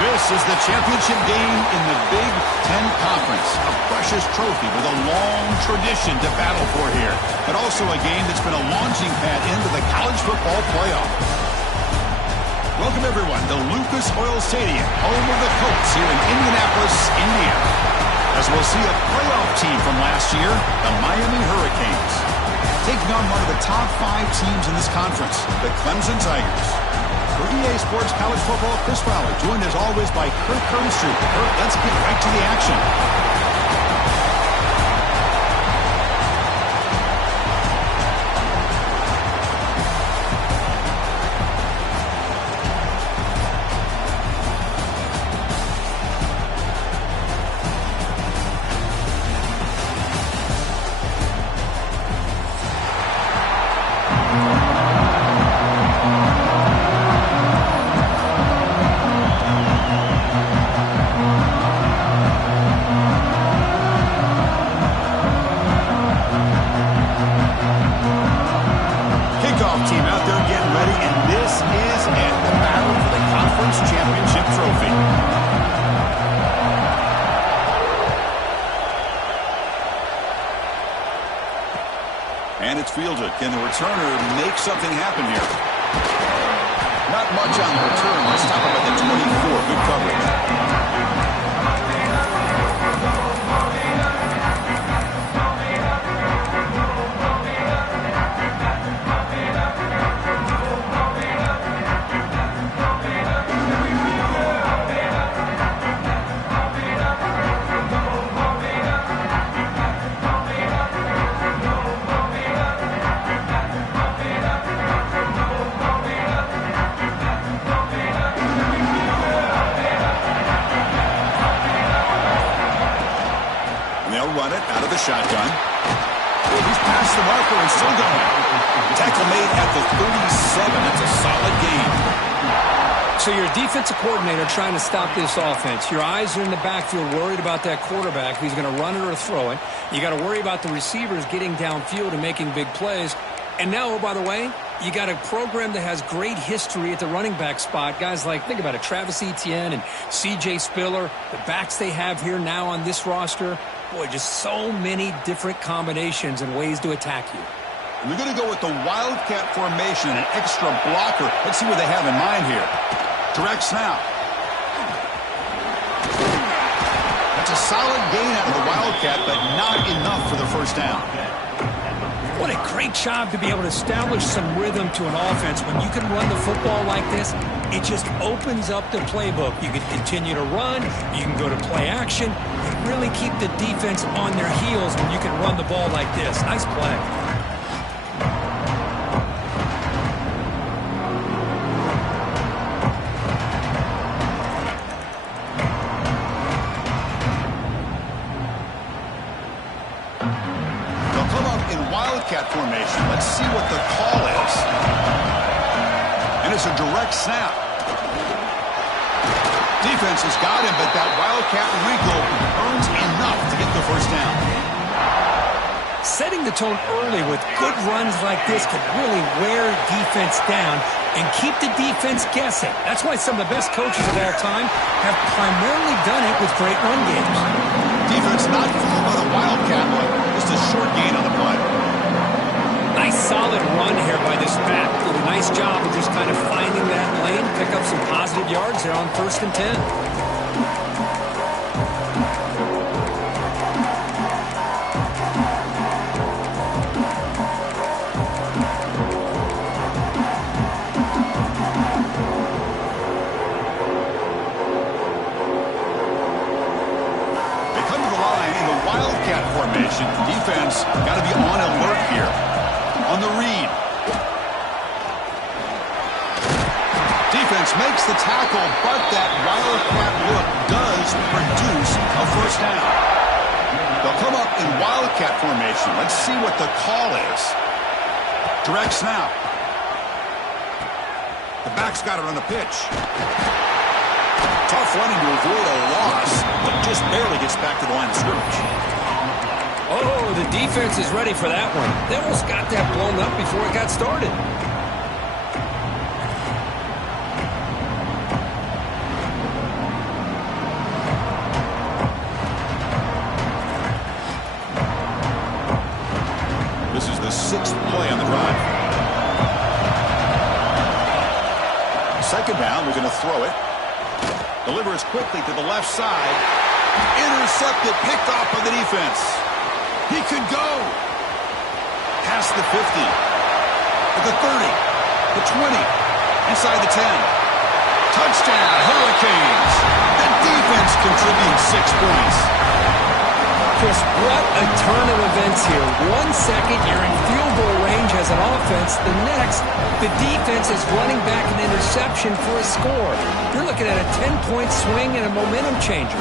This is the championship game in the Big Ten Conference. A precious trophy with a long tradition to battle for here. But also a game that's been a launching pad into the college football playoff. Welcome, everyone, to Lucas Oil Stadium, home of the Colts here in Indianapolis, Indiana. As we'll see a playoff team from last year, the Miami Hurricanes, taking on one of the top 5 teams in this conference, the Clemson Tigers. For EA Sports College Football, Chris Fowler, joined as always by Kurt Kermstrup. Kurt, let's get right to the action. And it's fielded. Can the returner make something happen here? Not much on the return. Let's stop him at the 24. Good coverage. Run it out of the shotgun. He's past the marker and still going. Tackle made at the 37. That's a solid gain. So you're a defensive coordinator trying to stop this offense. Your eyes are in the backfield worried about that quarterback who's going to run it or throw it. You got to worry about the receivers getting downfield and making big plays. And now, oh, by the way, you got a program that has great history at the running back spot. Guys like, think about it, Travis Etienne and C.J. Spiller, the backs they have here now on this roster. Boy, just so many different combinations and ways to attack you. We're going to go with the Wildcat formation, an extra blocker. Let's see what they have in mind here. Direct snap. That's a solid gain out of the Wildcat, but not enough for the first down. What a great job to be able to establish some rhythm to an offense. When you can run the football like this, it just opens up the playbook. You can continue to run. You can go to play action. You really keep the defense on their heels when you can run the ball like this. Nice play. Wildcat formation. Let's see what the call is. And it's a direct snap. Defense has got him, but that Wildcat wrinkle earns enough to get the first down. Setting the tone early with good runs like this can really wear defense down and keep the defense guessing. That's why some of the best coaches of all time have primarily done it with great run games. Defense not fooled by the Wildcat, but just a short gain on the play. Nice solid run here by this back. Did a nice job of just kind of finding that lane, pick up some positive yards there on 1st and 10. Formation. Defense got to be on alert here. On the read. Defense makes the tackle, but that Wildcat look does produce a first down. They'll come up in Wildcat formation. Let's see what the call is. Direct snap. The back's got it on the pitch. Tough running to avoid a loss, but just barely gets back to the line of scrimmage. Oh, the defense is ready for that one. They almost got that blown up before it got started. throw it. Delivers quickly to the left side. Intercepted, picked off by the defense. He could go. Past the 50. At the 30. The 20. Inside the 10. Touchdown, Hurricanes. The defense contributes 6 points. Chris, what a turn of events here. 1 second, you're in field goal range as an offense. The next, the defense is running back an interception for a score. You're looking at a 10-point swing and a momentum changer.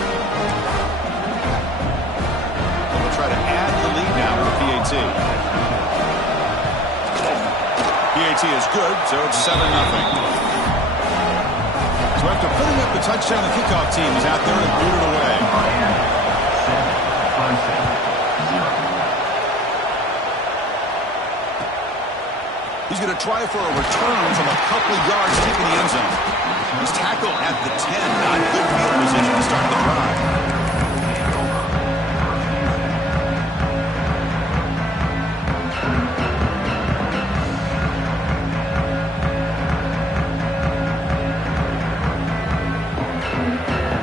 We'll try to add the lead now to the PAT. PAT is good, so it's 7-0. So after putting up the touchdown, the kickoff team is out there and booted it away. He's going to try for a return from a couple of yards deep in the end zone. He's tackled at the 10. Not good field position to start the drive.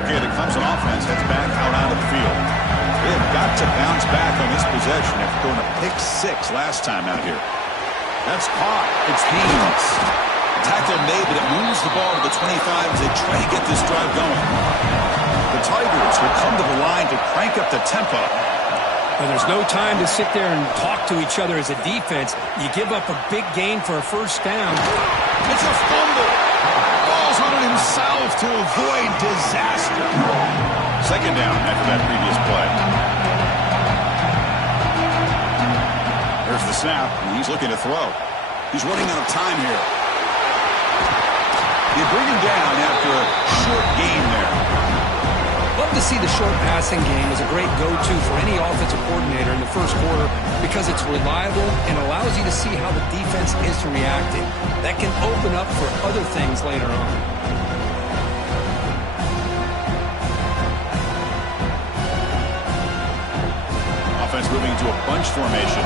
Okay, the Clemson offense heads back out onto the field. They have got to bounce back on this possession after throwing a pick 6 last time out here. That's caught. It's Haynes. Tackle made, but it moves the ball to the 25 as they try to get this drive going. The Tigers will come to the line to crank up the tempo. Well, there's no time to sit there and talk to each other as a defense. You give up a big gain for a first down. It's a fumble. Falls on it himself to avoid disaster. Second down after that previous play. There's the snap, and he's looking to throw. He's running out of time here. You bring him down after a short gain there. Love to see the short passing game as a great go-to for any offensive coordinator in the first quarter because it's reliable and allows you to see how the defense is reacting. That can open up for other things later on. Offense moving into a bunch formation.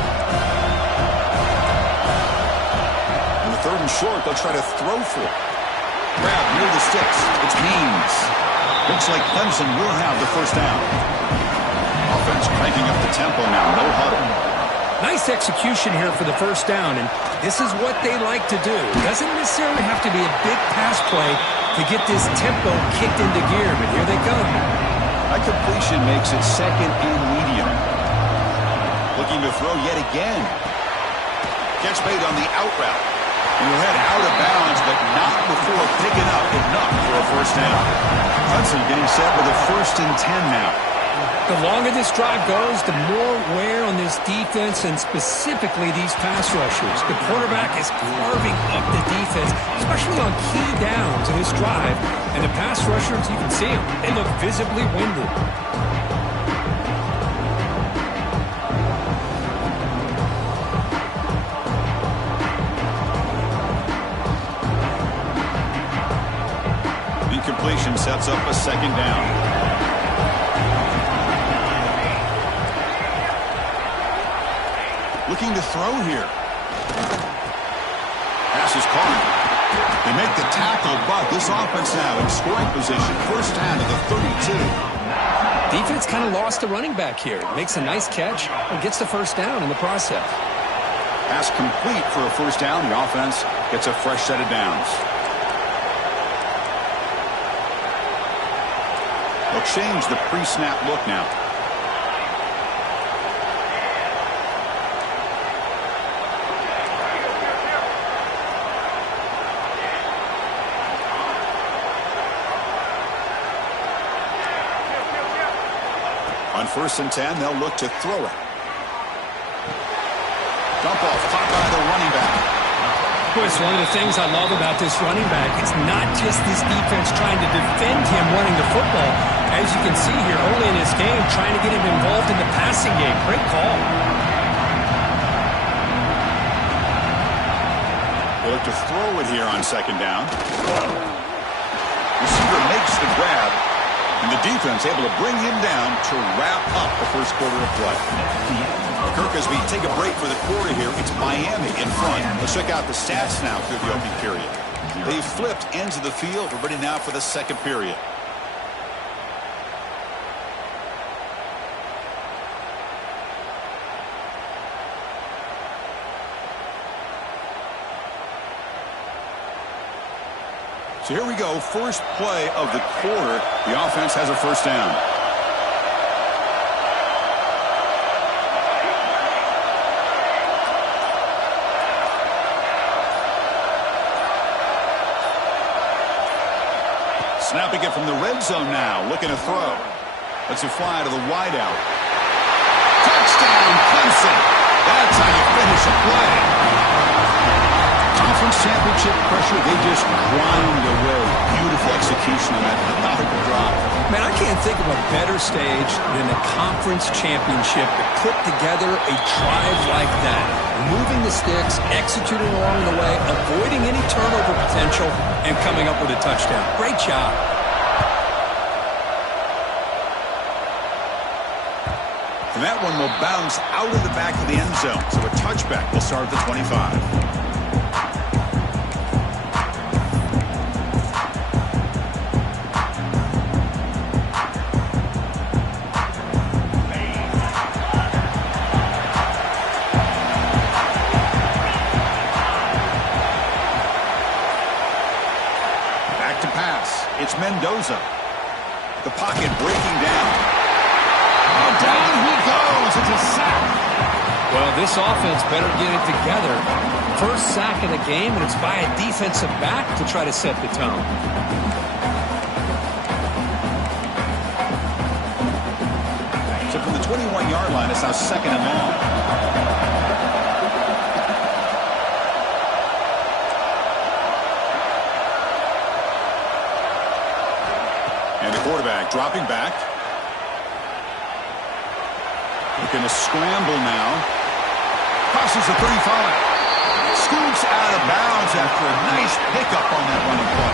On the 3rd and short, they'll try to throw for it. Grab near the sticks. It's Means. Looks like Clemson will have the first down. Offense cranking up the tempo now. No huddle. Nice execution here for the first down, and this is what they like to do. It doesn't necessarily have to be a big pass play to get this tempo kicked into gear, but here they come. That completion makes it 2nd and medium. Looking to throw yet again. Gets made on the out route. And he'll head out of bounds, but not before picking up enough for a first down. Clemson getting set with a 1st and 10 now. The longer this drive goes, the more wear on this defense and specifically these pass rushers. The quarterback is carving up the defense, especially on key downs in this drive. And the pass rushers, you can see them. They look visibly winded. Incompletion sets up a 2nd down. Looking to throw here. Pass is caught. They make the tackle, but this offense now in scoring position. First down to the 32. Defense kind of lost the running back here. Makes a nice catch and gets the first down in the process. Pass complete for a first down. The offense gets a fresh set of downs. They'll change the pre-snap look now. On 1st and 10, they'll look to throw it. Dump off, caught by the running back. Boy, it's one of the things I love about this running back. It's not just this defense trying to defend him running the football. As you can see here early in this game, trying to get him involved in the passing game. Great call. They look to throw it here on 2nd down. Receiver makes the grab, and the defense able to bring him down to wrap up the first quarter of play. Kirk, as we take a break for the quarter here, it's Miami in front. Let's check out the stats now through the opening period. They flipped ends of the field. We're ready now for the second period. So here we go. First play of the quarter. The offense has a first down. Snapping it from the red zone now. Looking to throw. Lets it fly to the wideout. Touchdown, Clemson. That's how you finish a play. Conference championship pressure, they just grind away. Beautiful execution on that methodical drop. Man, I can't think of a better stage than the conference championship to put together a drive like that. Moving the sticks, executing along the way, avoiding any turnover potential, and coming up with a touchdown. Great job. And that one will bounce out of the back of the end zone. So a touchback will start at the 25. It's Mendoza. The pocket breaking down. Oh, down he goes. It's a sack. Well, this offense better get it together. First sack of the game, and it's by a defensive back to try to set the tone. So from the 21-yard line, it's now second and long. Quarterback dropping back. Looking to scramble now. Crosses the 35. Scoots out of bounds after a nice pickup on that running play.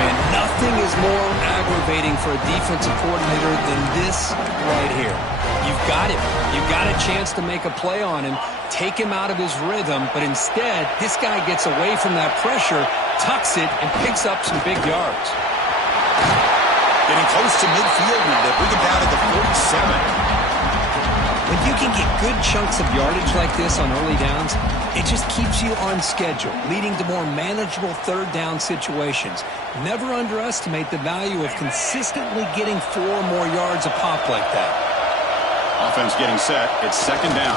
Man, nothing is more aggravating for a defensive coordinator than this right here. You've got him. You've got a chance to make a play on him, take him out of his rhythm, but instead, this guy gets away from that pressure, tucks it, and picks up some big yards. Getting close to midfield now. They bring it down to the 47. When you can get good chunks of yardage like this on early downs, it just keeps you on schedule, leading to more manageable third down situations. Never underestimate the value of consistently getting 4 more yards a pop like that. Offense getting set. It's second down.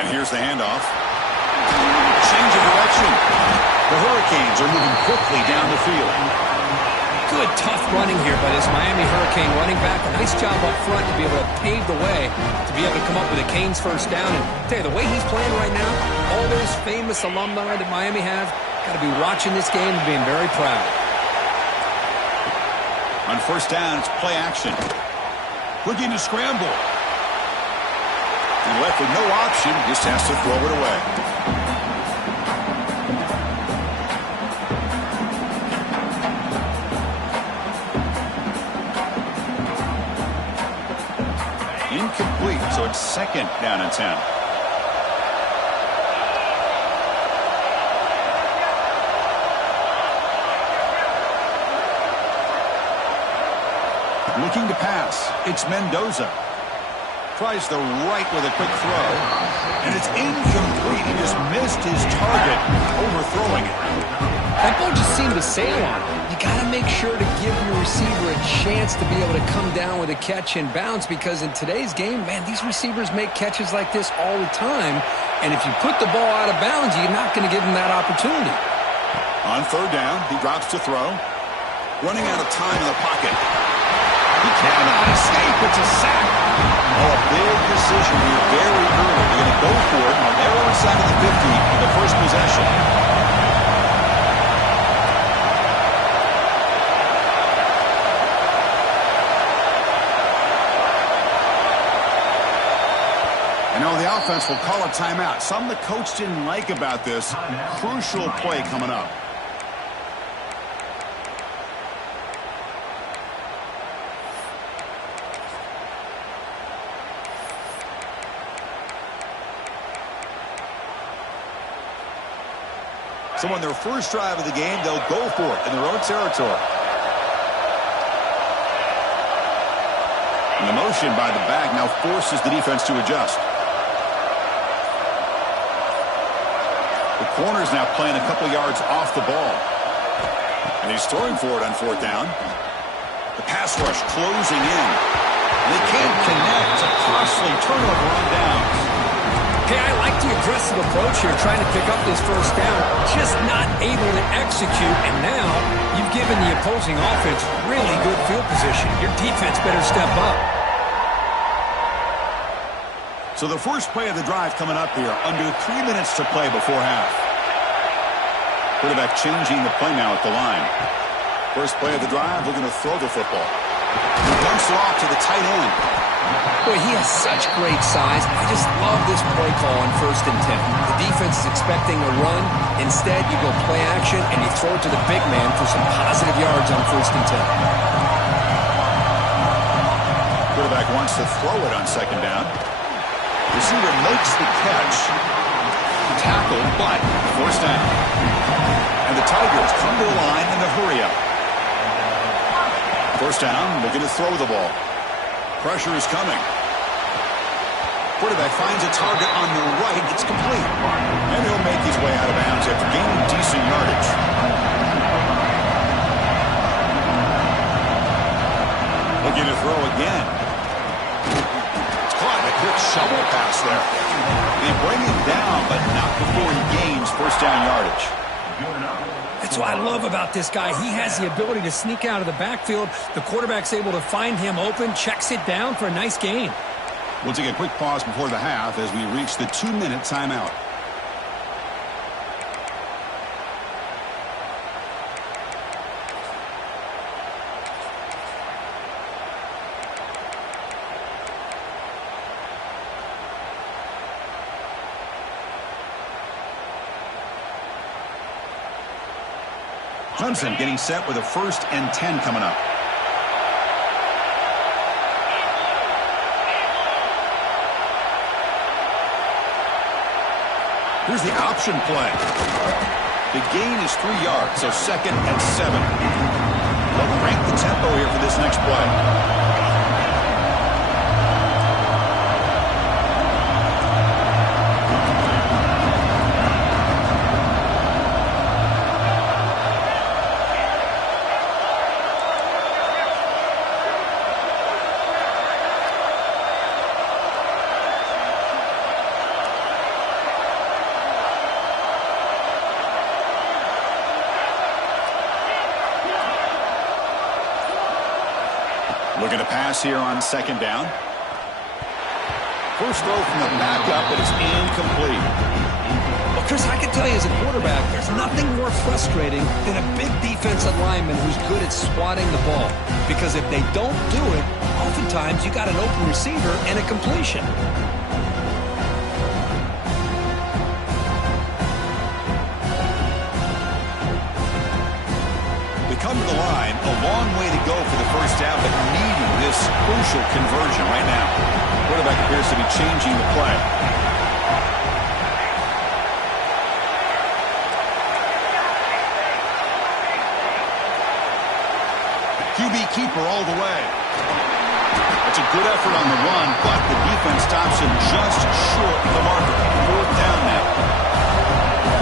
And here's the handoff. Change of direction. The Hurricanes are moving quickly down the field. Good, tough running here by this Miami Hurricane running back. A nice job up front to be able to pave the way, to be able to come up with a Canes first down. And I'll tell you, the way he's playing right now, all those famous alumni that Miami have, got to be watching this game and being very proud. On first down, it's play action. Looking to scramble. He left with no option, just has to throw it away. Incomplete, so it's second down and 10. Looking to pass, it's Mendoza. Tries the right with a quick throw, and it's incomplete. He just missed his target, overthrowing it. That ball just seemed to sail on him. You got to make sure to give your receiver a chance to be able to come down with a catch and bounce, because in today's game, man, these receivers make catches like this all the time, and if you put the ball out of bounds, you're not going to give them that opportunity. On third down, he drops to throw. Running out of time in the pocket. He cannot escape. It's a sack. Oh, a big decision here very early. They're going to go for it on their own side of the 50 on the first possession. And now the offense will call a timeout. Something the coach didn't like about this. Crucial play coming up. So on their first drive of the game, they'll go for it in their own territory. And the motion by the back now forces the defense to adjust. The corner's now playing a couple yards off the ball. And he's throwing for it on fourth down. The pass rush closing in. They can't connect. It's a costly turnover on downs. Okay, I like the aggressive approach here, trying to pick up this first down, just not able to execute, and now you've given the opposing offense really good field position. Your defense better step up. So the first play of the drive coming up here, under 3 minutes to play before half. Quarterback changing the play now at the line. First play of the drive, we're going to throw the football. He dumps it off to the tight end. Boy, he has such great size. I just love this play call on 1st and 10. The defense is expecting a run. Instead, you go play action, and you throw it to the big man for some positive yards on 1st and 10. Quarterback wants to throw it on 2nd down. Receiver makes the catch. Tackle, but 1st down. And the Tigers come to the line in the hurry up. 1st down, they're going to throw the ball. Pressure is coming. Quarterback finds a target on the right. It's complete. And he'll make his way out of bounds after gaining decent yardage. Looking to throw again. It's caught. A quick shovel pass there. They bring him down, but not before he gains 1st down yardage. That's what I love about this guy. He has the ability to sneak out of the backfield. The quarterback's able to find him open, checks it down for a nice gain. We'll take a quick pause before the half as we reach the 2-minute timeout. Clemson getting set with a 1st and 10 coming up. Here's the option play. The gain is 3 yards, so 2nd and 7. They'll crank the tempo here for this next play. Looking to pass here on 2nd down. First throw from the backup, but it's incomplete. Well, Chris, I can tell you as a quarterback, there's nothing more frustrating than a big defensive lineman who's good at swatting the ball. Because if they don't do it, oftentimes you got an open receiver and a completion. Come to the line, a long way to go for the 1st down, but needing this crucial conversion right now. Quarterback appears to be changing the play. QB keeper all the way. It's a good effort on the run, but the defense stops him just short of the marker. 4th down now.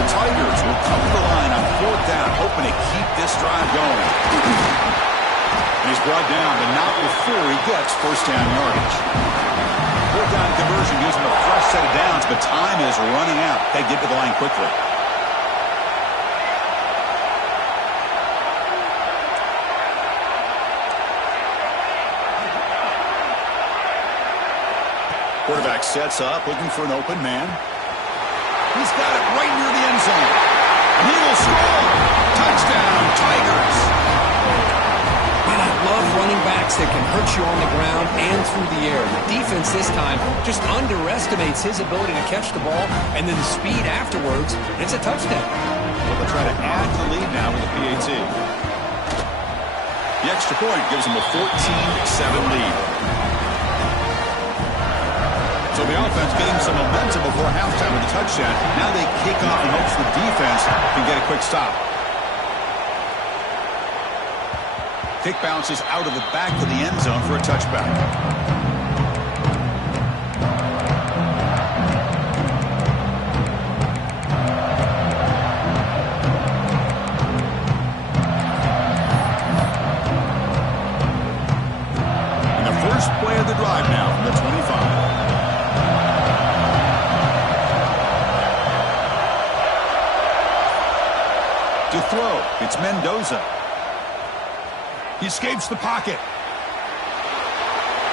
The Tigers will come to the line on 4th down, hoping to keep this drive going. And he's brought down, but not before he gets 1st down yardage. 4th down conversion gives him a fresh set of downs, but time is running out. They get to the line quickly. Quarterback sets up, looking for an open man. He's got it right near the end zone. And he will score. Touchdown, Tigers. Man, I love running backs that can hurt you on the ground and through the air. The defense this time just underestimates his ability to catch the ball, and then the speed afterwards, it's a touchdown. Well, they'll try to add to the lead now with the PAT. The extra point gives them a 14-7 lead. So the offense getting some momentum before halftime with a touchdown. Now they kick off and hopes the defense can get a quick stop. Kick bounces out of the back of the end zone for a touchback. And the first play of the drive now from the 25. To throw, it's Mendoza. He escapes the pocket.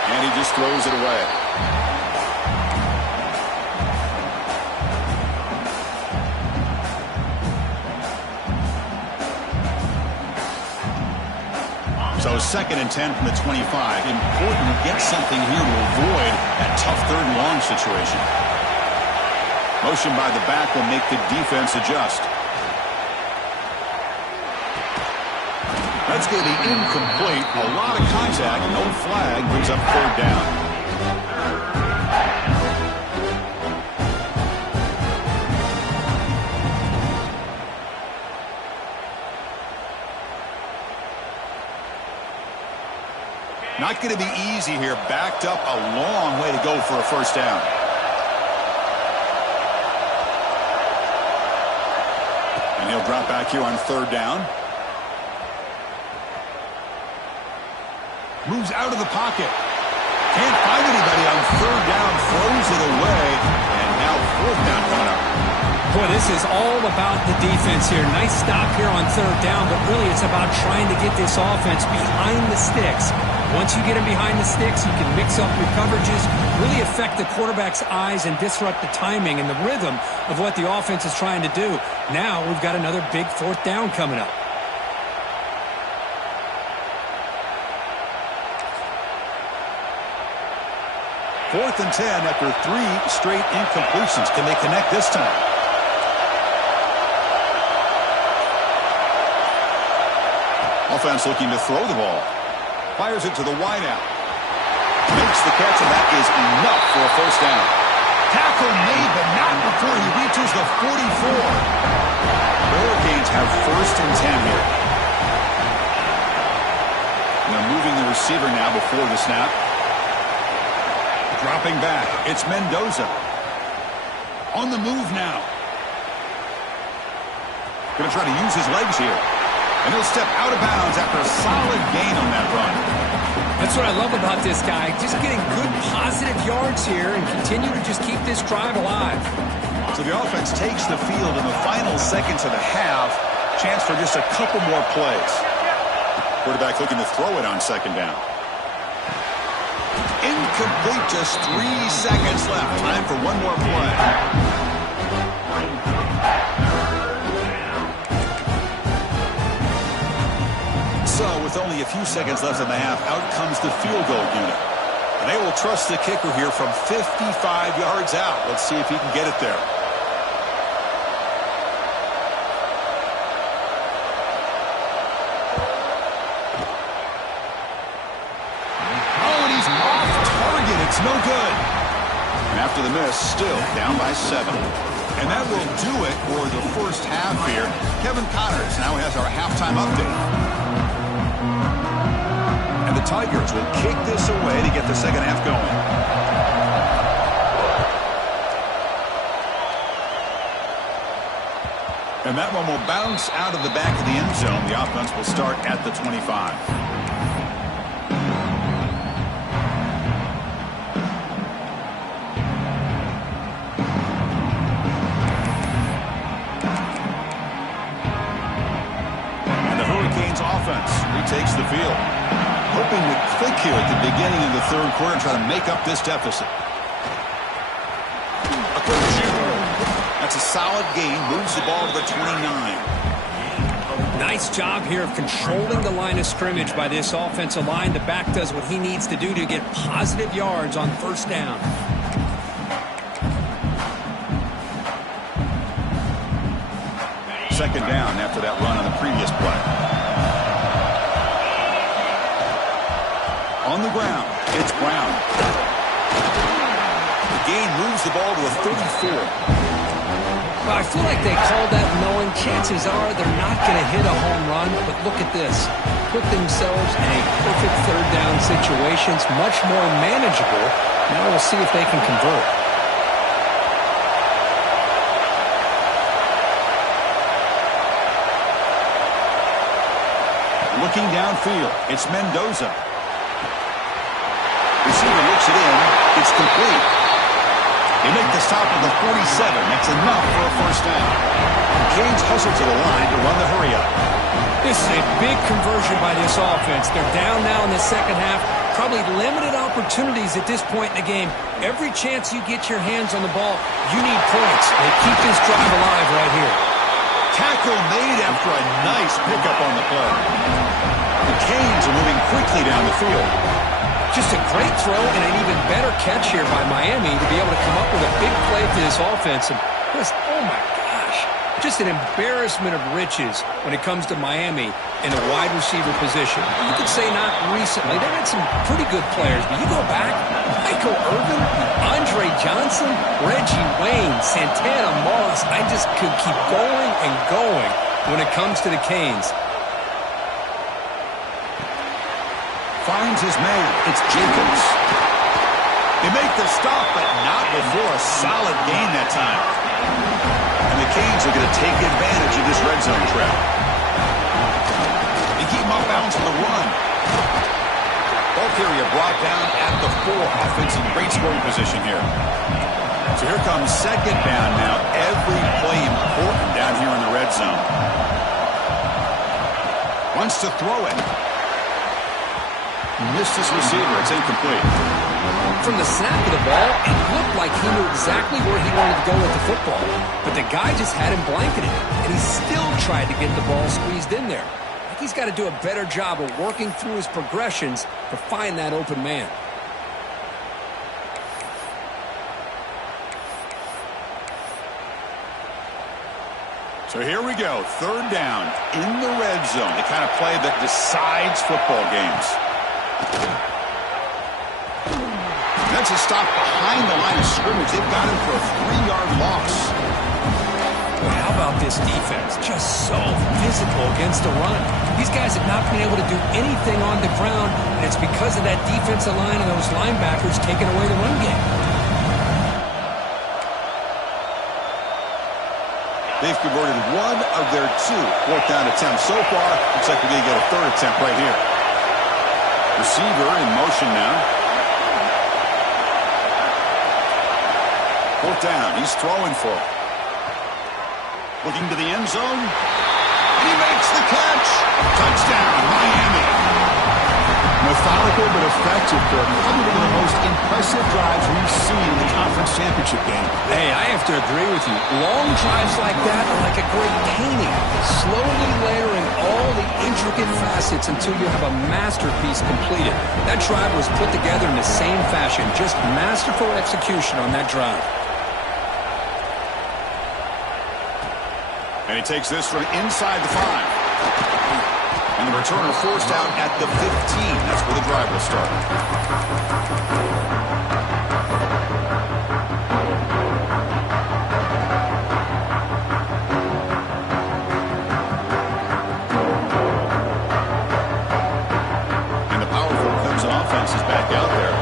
And he just throws it away. So 2nd and 10 from the 25. Important to get something here to avoid that tough 3rd and long situation. Motion by the back will make the defense adjust. That's going to be incomplete. A lot of contact. No flag. Brings up 3rd down. Not going to be easy here. Backed up a long way to go for a 1st down. And he'll drop back here on 3rd down. Moves out of the pocket. Can't find anybody on 3rd down. Throws it away. And now 4th down coming up. Boy, this is all about the defense here. Nice stop here on 3rd down, but really it's about trying to get this offense behind the sticks. Once you get them behind the sticks, you can mix up your coverages, really affect the quarterback's eyes and disrupt the timing and the rhythm of what the offense is trying to do. Now we've got another big 4th down coming up. 4th and 10 after 3 straight incompletions. Can they connect this time? Offense looking to throw the ball. Fires it to the wideout. Makes the catch, and that is enough for a 1st down. Tackle made, but not before he reaches the 44. The Hurricanes have 1st and 10 here. They're moving the receiver now before the snap. Dropping back, it's Mendoza. On the move now. Going to try to use his legs here. And he'll step out of bounds after a solid gain on that run. That's what I love about this guy. Just getting good positive yards here and continue to just keep this drive alive. So the offense takes the field in the final seconds of the half. Chance for just a couple more plays. Quarterback looking to throw it on 2nd down. Incomplete, just 3 seconds left. Time for one more play. So, with only a few seconds left in the half, out comes the field goal unit. And they will trust the kicker here from 55 yards out. Let's see if he can get it there. It's no good. And after the miss, still down by 7. And that will do it for the 1st half here. Kevin Connors now has our halftime update. And the Tigers will kick this away to get the 2nd half going. And that one will bounce out of the back of the end zone. The offense will start at the 25. Takes the field. Hoping to click here at the beginning of the 3rd quarter and try to make up this deficit. A quick shoot. That's a solid gain. Moves the ball to the 29. Nice job here of controlling the line of scrimmage by this offensive line. The back does what he needs to do to get positive yards on 1st down. Second down after that run on the previous play. On the ground, it's Brown. gain moves the ball to a 34. Well, I feel like they called that knowing chances are they're not going to hit a home run, but look at this. Put themselves in a perfect third down situation. It's much more manageable. Now we'll see if they can convert. Looking downfield, it's Mendoza. Receiver looks it in. It's complete. They make the stop at the 47. That's enough for a first down. Canes hustle to the line to run the hurry-up. This is a big conversion by this offense. They're down now in the second half. Probably limited opportunities at this point in the game. Every chance you get your hands on the ball, you need points. They keep this drive alive right here. Tackle made after a nice pickup on the play. The Canes are moving quickly down the field. Just a great throw and an even better catch here by Miami to be able to come up with a big play for this offense. And just, oh my gosh, just an embarrassment of riches when it comes to Miami in the wide receiver position. You could say not recently. They've had some pretty good players, but you go back, Michael Irvin, Andre Johnson, Reggie Wayne, Santana Moss. I just could keep going and going when it comes to the Canes. Finds his man. It's Jenkins. They make the stop, but not before a solid gain that time. And the Canes are going to take advantage of this red zone trap. They keep him off bounds for the run. Ball carrier brought down at the 4. Offense in great scoring position here. So here comes second down now. Every play important down here in the red zone. Wants to throw it. Missed his receiver. It's incomplete. From the snap of the ball, it looked like he knew exactly where he wanted to go with the football. But the guy just had him blanketed, and he still tried to get the ball squeezed in there. I think he's got to do a better job of working through his progressions to find that open man. So here we go. Third down in the red zone. The kind of play that decides football games. That's a stop behind the line of scrimmage. They've got him for a 3-yard loss. Well, how about this defense? Just so physical against the run. These guys have not been able to do anything on the ground, and it's because of that defensive line and those linebackers taking away the run game. They've converted one of their 2 fourth down attempts so far. Looks like we're going to get a third attempt right here. Receiver in motion now. Fourth down. He's throwing for it. Looking to the end zone. He makes the catch. Touchdown, Miami. Methodical but effective, Gordon. Probably one of the most impressive drives we've seen in the conference championship game. Hey, I have to agree with you. Long drives like that are like a great painting. Slowly layering all the intricate facets until you have a masterpiece completed. That drive was put together in the same fashion. Just masterful execution on that drive. And he takes this from inside the 5. And the returner forced out at the 15. That's where the drive will start. And the powerful Clemson offense is back out there.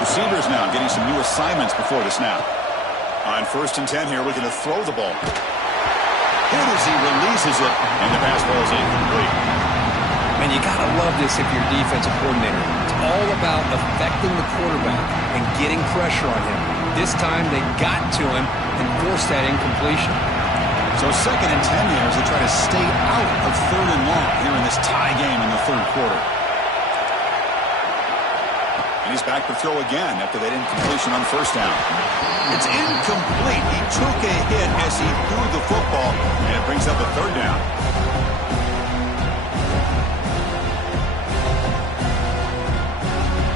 Receivers now getting some new assignments before the snap. On 1st and 10 here, looking to throw the ball. Hit as he releases it, and the pass ball is incomplete. Man, you got to love this if you're a defensive coordinator. It's all about affecting the quarterback and getting pressure on him. This time they got to him and forced that incompletion. So 2nd and 10 here as they try to stay out of 3rd and long here in this tie game in the 3rd quarter. And he's back to throw again after that incompletion on 1st down. It's incomplete. He took a hit as he threw the football, and it brings up a 3rd down.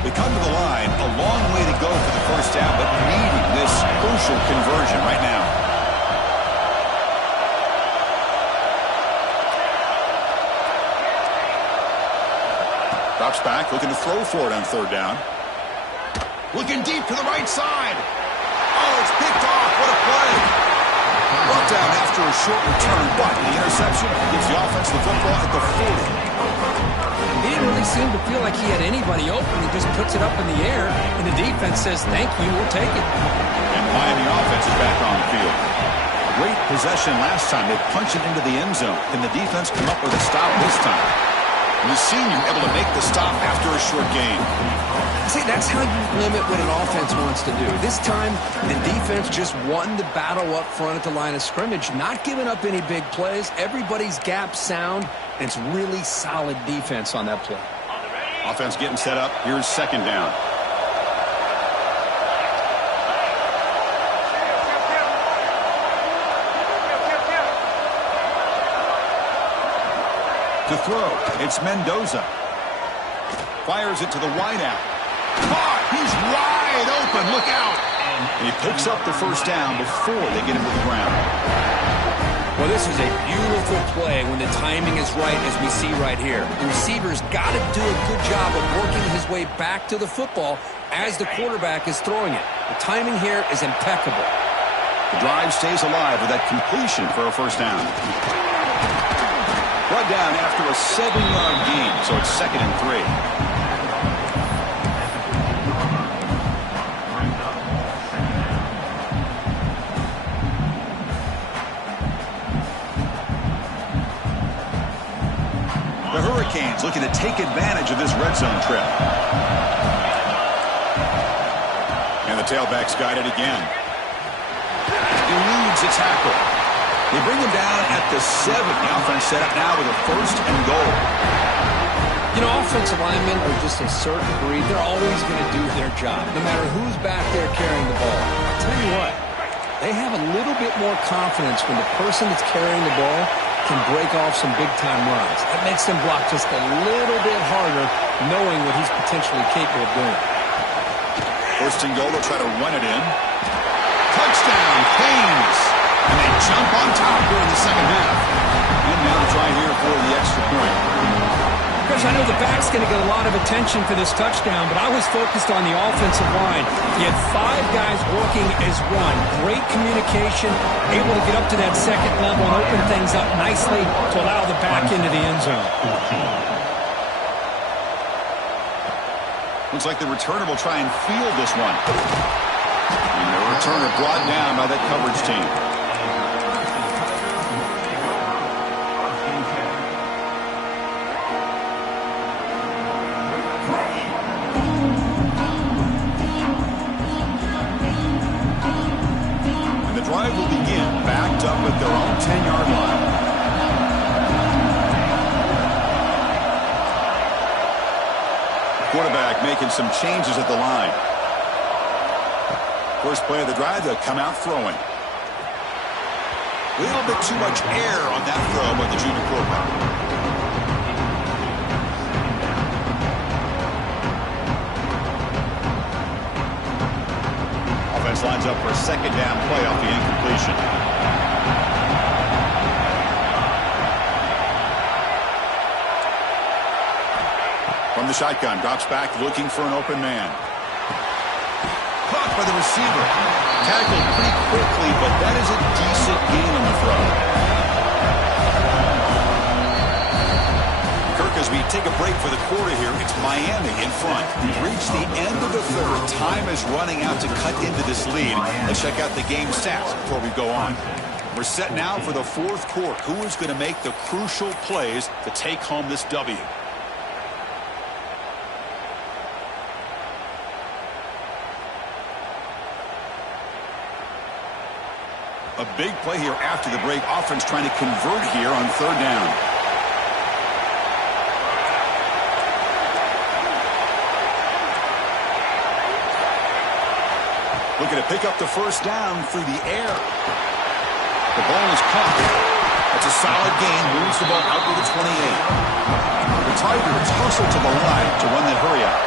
They come to the line, a long way to go for the 1st down, but needing this crucial conversion right now. Drops back, looking to throw for it on third down. Looking deep to the right side. Oh, it's picked off. What a play. Brought down after a short return, but the interception gives the offense the football at the 40. He didn't really seem to feel like he had anybody open. He just puts it up in the air, and the defense says, thank you, we'll take it. And Miami offense is back on the field. Great possession last time. They punched it into the end zone. Can the defense come up with a stop this time? And the senior able to make the stop after a short gain. See, that's how you limit what an offense wants to do. This time, the defense just won the battle up front at the line of scrimmage, not giving up any big plays. Everybody's gap sound, and it's really solid defense on that play. Offense getting set up. Here's second down. To throw, it's Mendoza. Fires it to the wideout. Caught! He's wide open. Look out! And he picks up the first down before they get him to the ground. Well, this is a beautiful play when the timing is right, as we see right here. The receiver's got to do a good job of working his way back to the football as the quarterback is throwing it. The timing here is impeccable. The drive stays alive with that completion for a first down. Brought down after a 7-yard gain, so it's 2nd and 3. The Hurricanes looking to take advantage of this red zone trip. And the tailback's got it again. Eludes a tackle. They bring him down at the 7. The offense set up now with a 1st and goal. You know, offensive linemen are just a certain breed. They're always going to do their job, no matter who's back there carrying the ball. I'll tell you what, they have a little bit more confidence when the person that's carrying the ball can break off some big-time runs. That makes them block just a little bit harder, knowing what he's potentially capable of doing. 1st and goal, they'll try to run it in. Touchdown, Canes! And they jump on top here in the second half. And now to try here for the extra point. Chris, I know the back's going to get a lot of attention for this touchdown, but I was focused on the offensive line. You had 5 guys working as one. Great communication, able to get up to that second level and open things up nicely to allow the back into the end zone. Looks like the returner will try and field this one. And the returner brought down by that coverage team. Drive will begin backed up at their own 10-yard line. Quarterback making some changes at the line. First play of the drive, they'll come out throwing. A little bit too much air on that throw by the junior quarterback. Lines up for a second down play off the incompletion. From the shotgun, drops back looking for an open man. Caught by the receiver. Tackled pretty quickly, but that is a decent gain on the throw. As we take a break for the quarter here, it's Miami in front. We've reached the end of the third. Time is running out to cut into this lead. Let's check out the game stats before we go on. We're set now for the 4th quarter. Who is going to make the crucial plays to take home this W? A big play here after the break. Offense trying to convert here on 3rd down. Looking to pick up the first down through the air. The ball is caught. That's a solid gain. Moves the ball out to the 28. The Tigers hustle to the line to run that hurry out.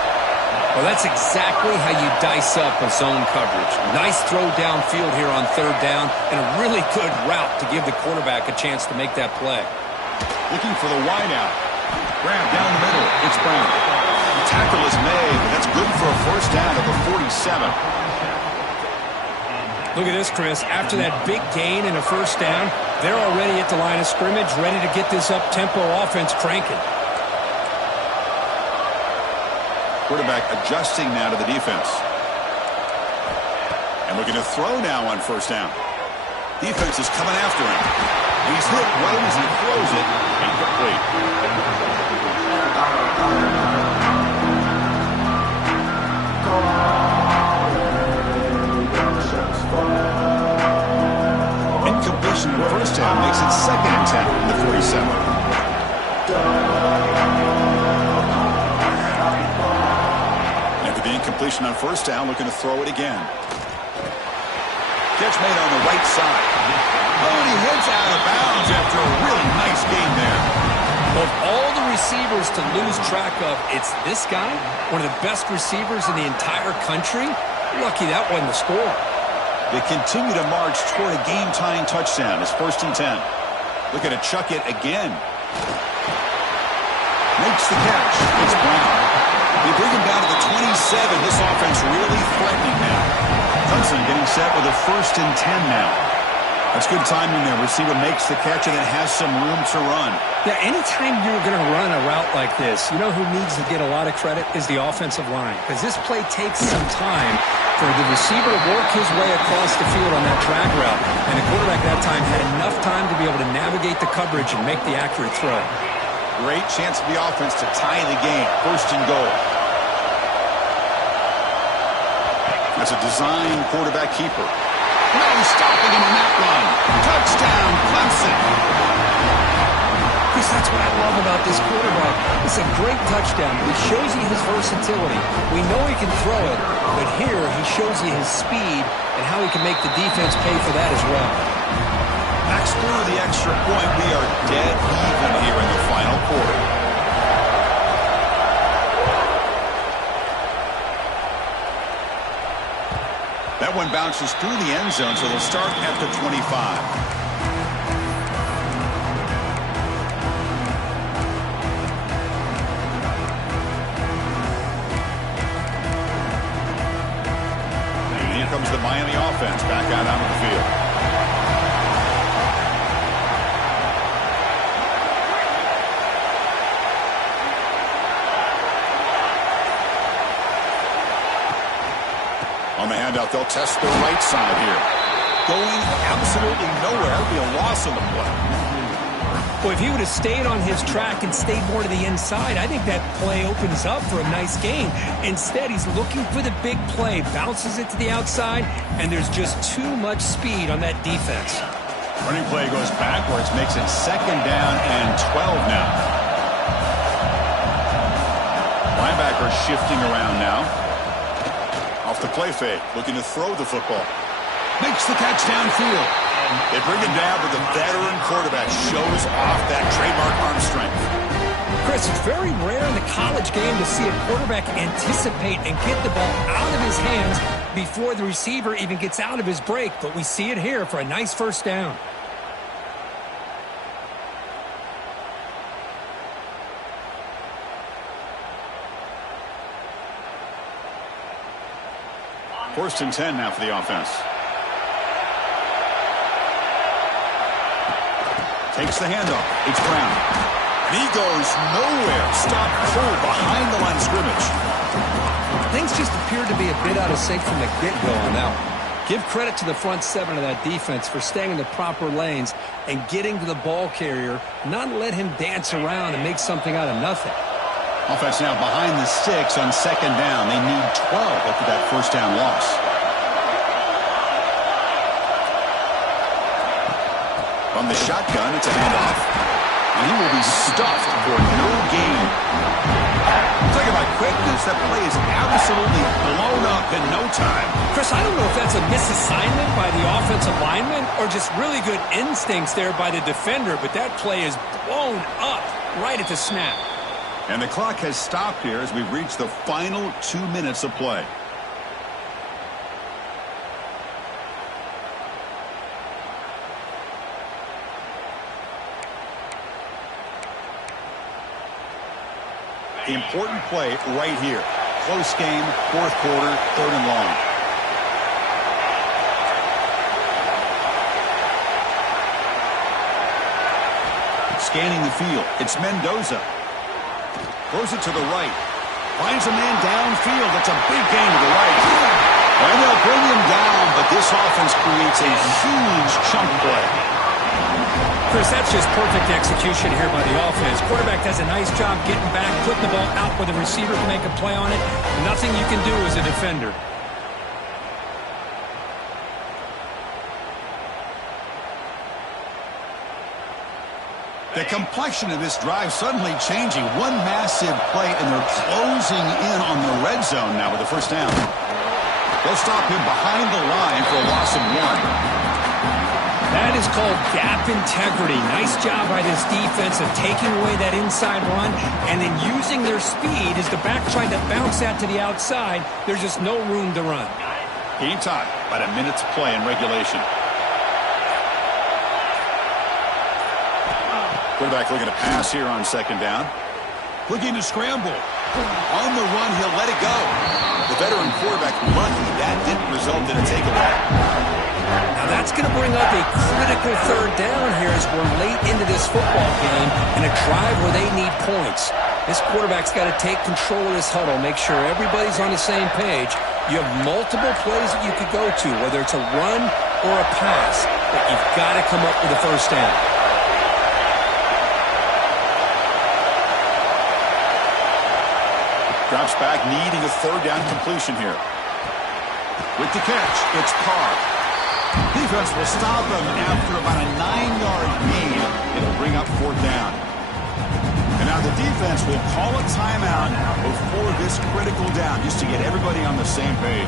Well, that's exactly how you dice up a zone coverage. Nice throw downfield here on 3rd down, and a really good route to give the quarterback a chance to make that play. Looking for the wideout. Grab down the middle. It's Brown. The tackle is made, but that's good for a first down at the 47. Look at this, Chris. After that big gain and a first down, they're already at the line of scrimmage, ready to get this up-tempo offense cranking. Quarterback adjusting now to the defense. And looking to throw now on first down. Defense is coming after him. He's hit right as he throws it. Incomplete. Incompletion on first down makes it 2nd and 10 from the 47. After the incompletion on first down, looking to throw it again. Catch made on the right side. Oh, and he heads out of bounds after a really nice gain there. Of all the receivers to lose track of, it's this guy, one of the best receivers in the entire country. Lucky that wasn't the score. They continue to march toward a game-tying touchdown. It's 1st and 10. Looking to chuck it again. Makes the catch. It's Brown. They bring him down to the 27. This offense really threatening now. Clemson getting set with a 1st and 10 now. That's good timing there. Receiver makes the catch and it has some room to run. Yeah, anytime you're going to run a route like this, you know who needs to get a lot of credit is the offensive line. Because this play takes some time for the receiver to work his way across the field on that drag route. And the quarterback that time had enough time to be able to navigate the coverage and make the accurate throw. Great chance for the offense to tie the game. 1st and goal. That's a design quarterback keeper. No stopping him on that run. Touchdown, Clemson. Chris, that's what I love about this quarterback. It's a great touchdown. It shows you his versatility. We know he can throw it, but here he shows you his speed and how he can make the defense pay for that as well. Backs through the extra point. We are dead even here in the final quarter. That one bounces through the end zone, so they'll start at the 25. Comes the Miami offense back out onto the field. On the handout, they'll test the right side here. Going absolutely nowhere. It'll be a loss on the play. Well, if he would have stayed on his track and stayed more to the inside, I think that play opens up for a nice gain. Instead, he's looking for the big play, bounces it to the outside, and there's just too much speed on that defense. Running play goes backwards, makes it 2nd down and 12 now. Linebacker shifting around now. Off the play fake, looking to throw the football. Makes the catch downfield. They bring him down, but the veteran quarterback shows off that trademark arm strength. Chris, it's very rare in the college game to see a quarterback anticipate and get the ball out of his hands before the receiver even gets out of his break, but we see it here for a nice first down. First and 10 now for the offense. Takes the handoff. It's Brown. And he goes nowhere. Stopped cold behind the line of scrimmage. Things just appeared to be a bit out of sync from the get-go on that one. Give credit to the front 7 of that defense for staying in the proper lanes and getting to the ball carrier, not let him dance around and make something out of nothing. Offense now behind the 6 on 2nd down. They need 12 after that first down loss. From the shotgun, it's a handoff. And he will be stuffed for no gain. Talking about quickness, that play is absolutely blown up in no time. Chris, I don't know if that's a misassignment by the offensive lineman or just really good instincts there by the defender, but that play is blown up right at the snap. And the clock has stopped here as we've reached the final 2 minutes of play. The important play right here. Close game, fourth quarter, 3rd and long. Scanning the field, it's Mendoza. Throws it to the right. Finds a man downfield. It's a big gain to the right. And they'll bring him down, but this offense creates a huge chunk play. Chris, that's just perfect execution here by the offense. Quarterback does a nice job getting back, putting the ball out where the receiver can make a play on it. Nothing you can do as a defender. The complexion of this drive suddenly changing. One massive play, and they're closing in on the red zone now with the first down. They'll stop him behind the line for a loss of 1. That is called gap integrity. Nice job by this defense of taking away that inside run and then using their speed as the back tried to bounce that to the outside. There's just no room to run. Game time. About a minute to play in regulation. Quarterback looking to pass here on 2nd down. Looking to scramble. On the run, he'll let it go. The veteran quarterback lucky that didn't result in a takeaway. Now that's going to bring up a critical 3rd down here as we're late into this football game and a drive where they need points. This quarterback's got to take control of this huddle, make sure everybody's on the same page. You have multiple plays that you could go to, whether it's a run or a pass, but you've got to come up with a first down. Drops back, needing a 3rd down completion here. With the catch, it's Carr. Defense will stop him after about a 9-yard gain. It'll bring up 4th down. And now the defense will call a timeout before this critical down, just to get everybody on the same page.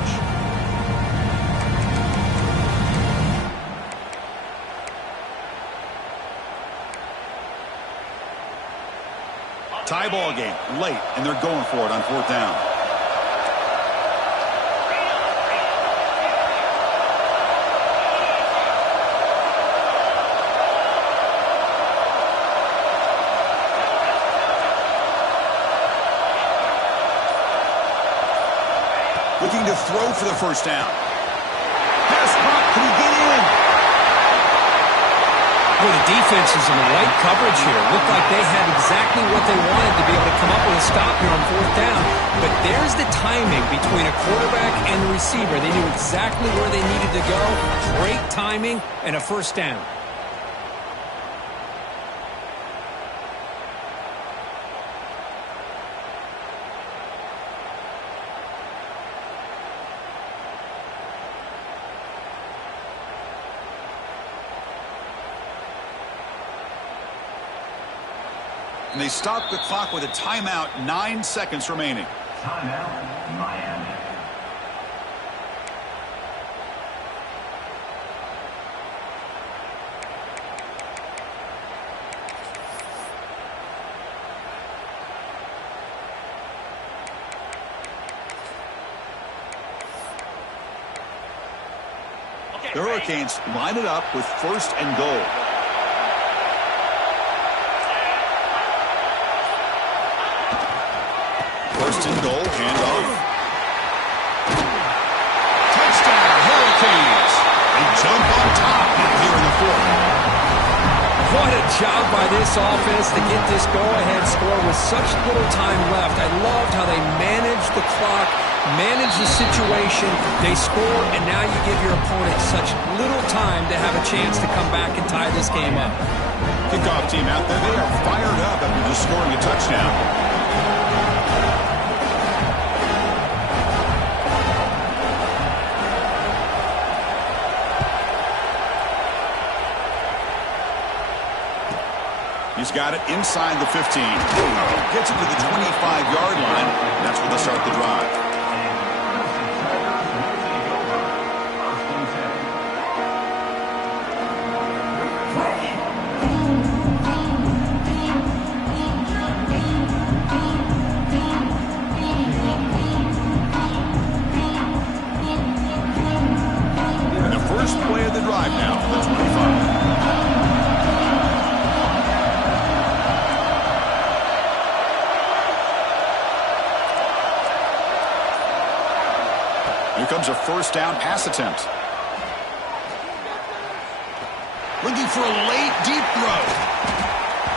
Tie ball game, late, and they're going for it on 4th down. Looking to throw for the first down. Pass caught, can he get in? Well, the defense is in the right coverage here. Looked like they had exactly what they wanted to be able to come up with a stop here on 4th down. But there's the timing between a quarterback and the receiver. They knew exactly where they needed to go. Great timing and a first down. And they stop the clock with a timeout, 9 seconds remaining. Timeout, Miami. The Hurricanes line it up with 1st and goal. First and goal, handoff. Touchdown, Hurricanes. They jump on top here in the 4th. What a job by this offense to get this go-ahead score with such little time left. I loved how they managed the clock, managed the situation. They score, and now you give your opponent such little time to have a chance to come back and tie this game up. Kickoff team out there, they are fired up after just scoring a touchdown. He's got it inside the 15. Gets it to the 25-yard line. That's where they start the drive. And the first play of the drive now, the 25. becomes a first down pass attempt. Looking for a late deep throw.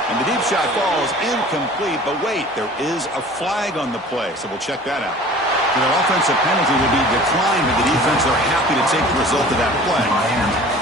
And the deep shot falls incomplete, but wait, there is a flag on the play, so we'll check that out. The offensive penalty will be declined, but the defense are happy to take the result of that play.